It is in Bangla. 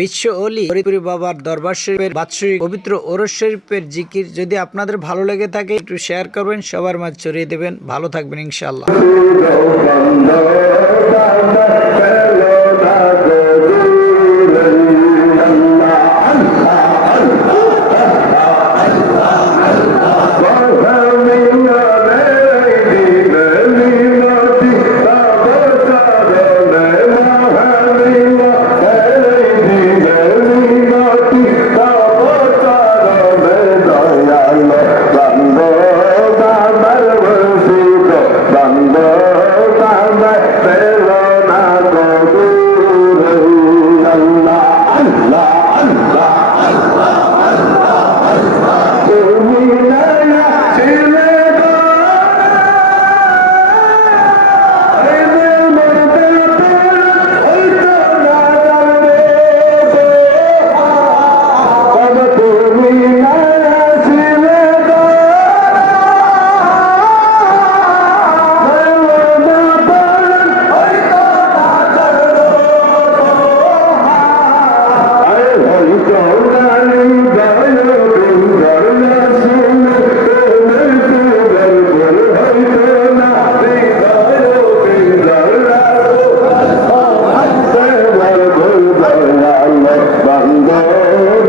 বিশ্ব ওলি ফরিদপুর বাবার দরবার শরীফের বাৎসরিক পবিত্র ওরস শরীফের জিকির যদি আপনাদের ভালো লেগে থাকে একটু শেয়ার করবেন, সবার মাঝে ছড়িয়ে দেবেন। ভালো থাকবেন ইনশাআল্লাহ। Bando